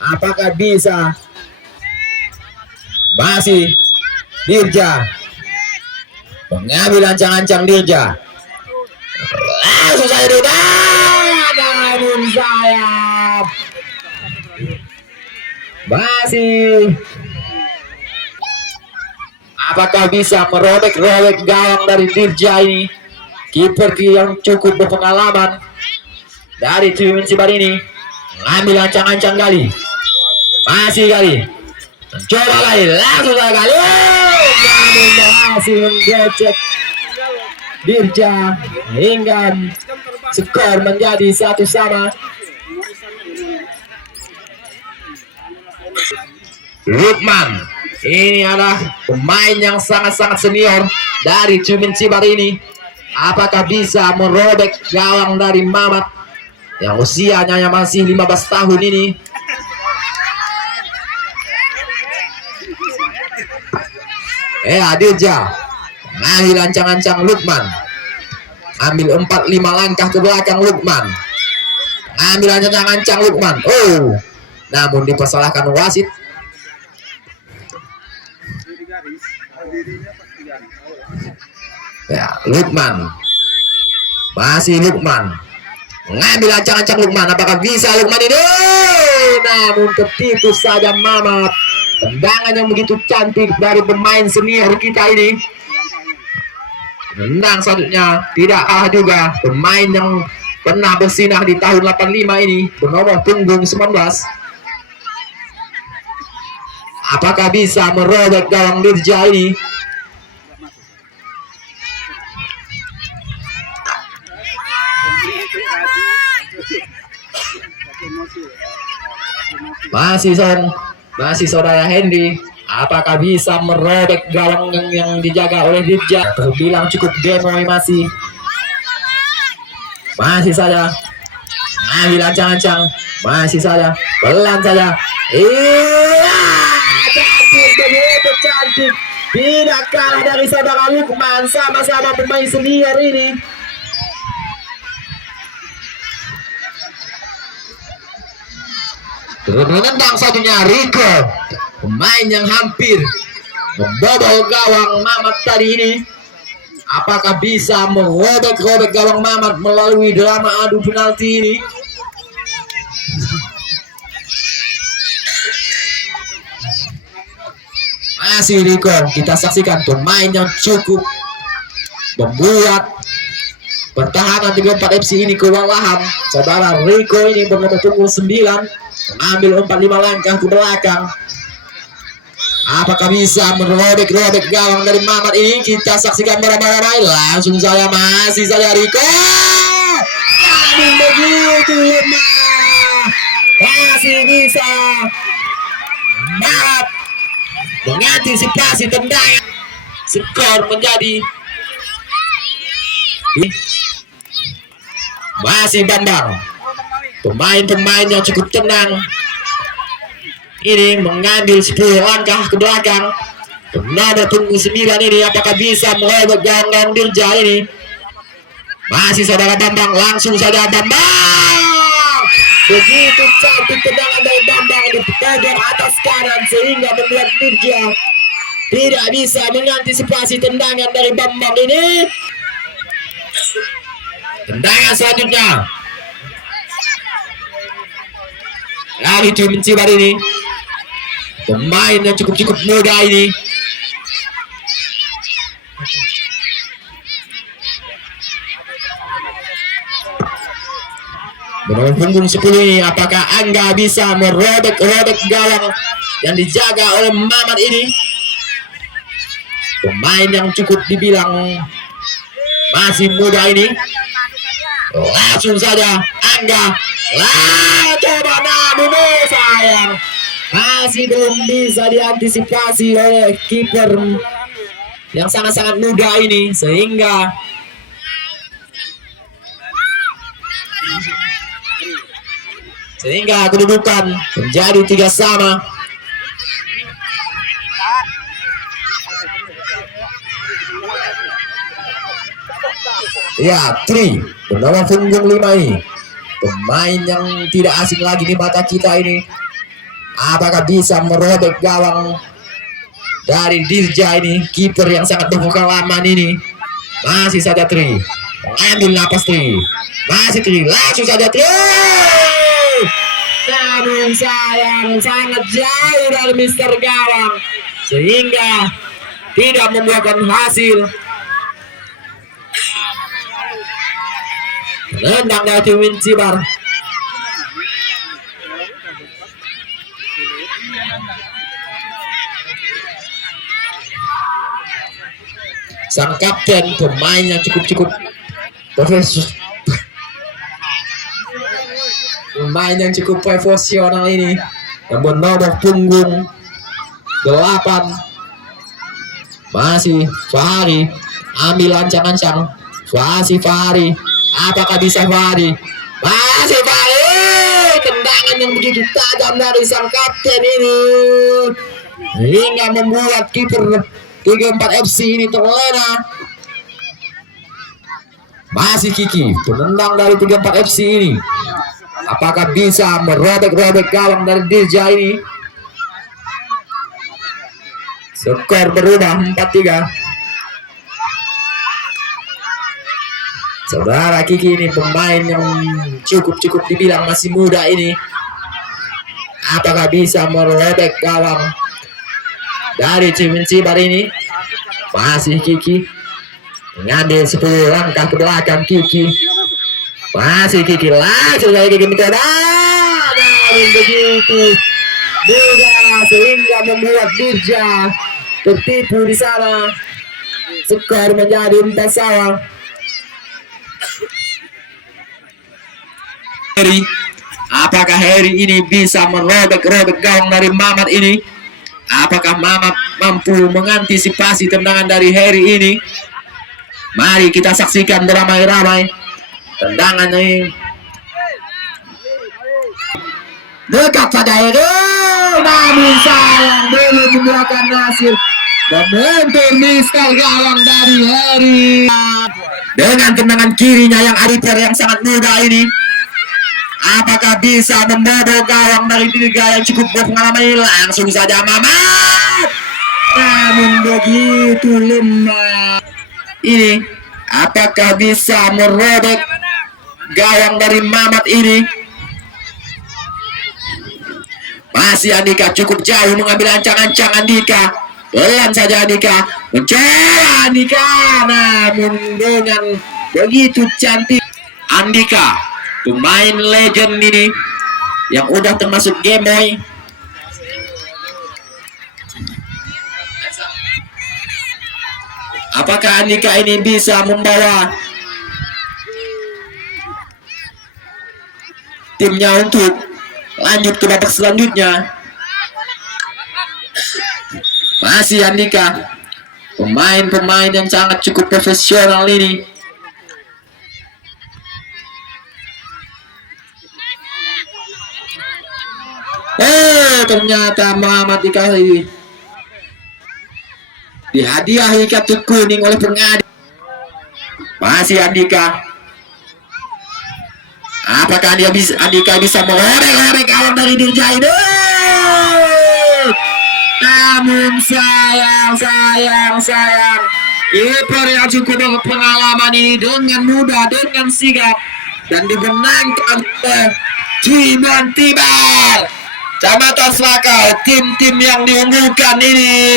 Apakah bisa? Masih Dirja mengambil ancang-ancang Dirja. Langsung saja ditahan, namun sayap. Masih. Apakah bisa merobek-robek gawang dari Dirja ini? Kiper yang cukup berpengalaman dari tim Sibar ini mengambil ancang-ancang kali. Masih kali. Coba kali, langsung kali. Namun berhasil menggecek Dirja hingga skor menjadi 1-1. Lukman, ini adalah pemain yang sangat-sangat senior dari Cumin Cibar ini. Apakah bisa merobek gawang dari Mamat yang usianya masih 15 tahun ini? Dirja mengambil ancang-ancang Lukman, ambil 4-5 langkah ke belakang Lukman, ambil ancang-ancang Lukman. Namun dipersalahkan wasit. Lukman, masih Lukman mengambil ancang-ancang Lukman. Apakah bisa Lukman ini? Namun tertipu saja Mamat. Tendangan yang begitu cantik dari pemain senior kita ini. Tendang selanjutnya tidak kalah juga pemain yang pernah bersinar di tahun 85 ini bernomor punggung 19. Apakah bisa merobek gawang Dirja ini? Masih saudara Hendy. Apakah bisa merobek gawang yang dijaga oleh Dirja? Terbilang cukup demoy masih saja. Ambil ancang-ancang. Masih saja. Pelan saja. Cantik, begitu cantik. Tidak kalah dari saudara Lukman. Sama-sama pemain senior ini. Menendang satunya Rico, pemain yang hampir membobol gawang Mamat tadi ini. Apakah bisa merobek-robek gawang Mamat melalui drama adu penalti ini? Masih Rico, kita saksikan pemain yang cukup membuat pertahanan 34 FC ini kewalahan. Saudara Rico ini bernomor punggung 9 mengambil 4-5 langkah ke belakang. Apakah bisa merobek-robek gawang dari Mamat ini? Kita saksikan beramai-ramai. Langsung saja, masih saja Rico. Namun begitu lemah. Masih bisa Mamat mengantisipasi tendangan. Skor menjadi masih Bambang. Pemain-pemain yang cukup tenang ini mengambil 10 langkah ke belakang. Nomor punggung 9 ini apakah bisa merobek gawang Dirja ini? Masih saudara Bambang, langsung saja Bambang. Begitu cantik tendangan dari Bambang dipegang atas kanan sehingga membuat Dirja tidak bisa mengantisipasi tendangan dari Bambang ini. Tendangan selanjutnya dari tim Cibar ini, pemain yang cukup muda ini. Bernomor punggung 10 ini, apakah Angga bisa merobek-robek gawang yang dijaga oleh Mamat ini? Pemain yang cukup dibilang masih muda ini. Langsung saja Angga. Coba namun sayang masih belum bisa diantisipasi oleh kiper yang sangat-sangat muda ini sehingga kedudukan menjadi 3-3. Tri bernama punggung 5 ini, pemain yang tidak asing lagi di mata kita ini. Apakah bisa merobek gawang dari Dirja ini, kiper yang sangat berpengalaman ini. Masih saja Tri mengambil napas Tri, masih Tri, langsung saja Tri. Namun sayang sangat jauh dari Mister Gawang sehingga tidak membuahkan hasil. Menendang dari tim Cibar. Sang kapten, pemain yang cukup pemain yang cukup profesional ini, yang bernomor punggung 8, masih Fahri, ambil ancang-ancang, masih Fahri, apakah bisa Fahri, masih Fahri, tendangan yang begitu tajam dari sang kapten ini hingga membuat kiper 34 FC ini terlena. Masih Kiki, penendang dari 34 FC ini, apakah bisa merobek-robek gawang dari Dirja ini? Skor berubah 4-3. Saudara Kiki ini pemain yang cukup dibilang masih muda ini. Apakah bisa merobek gawang dari tim Cibar ini? Masih Kiki mengambil 10 langkah ke belakang. Kiki masih Kiki, langsung saja Kiki mencoba, namun begitu mudah sehingga membuat Dirja tertipu di sana. Skor menjadi 4-1. Apakah Heri ini bisa merobek-robek gawang dari Mamat ini? Apakah Mamat mampu mengantisipasi tendangan dari Heri ini? Mari kita saksikan beramai-ramai tendangan ini. Dekat saja Heri, namun sayang belum membuahkan hasil. Momentum miskel gawang dari Heri dengan tendangan kirinya yang Arifer yang sangat muda ini. Apakah bisa membobol gawang dari Dirja yang cukup berpengalaman ini? Langsung saja Mamat, namun begitu lemah ini. Apakah bisa merobek gawang dari Mamat ini? Masih Andika cukup jauh mengambil ancang-ancang. Andika, pelan saja Andika, mencoba Andika, namun dengan begitu cantik Andika, pemain legend ini yang udah termasuk Game Boy. Apakah Andika ini bisa membawa timnya untuk lanjut ke babak selanjutnya? Masih Andika, pemain-pemain yang sangat cukup profesional ini. Ternyata Muhammad dihadiahi kartu kuning oleh pengadilan. Masih Andika, apakah Andika bisa merobek gawang dari Dirja ini? Namun sayang kiper yang cukup berpengalaman ini dengan mudah, dengan sigap, dan dimenangkan oleh tim Cibar. Kecamatan Selakau, tim-tim yang diunggulkan ini.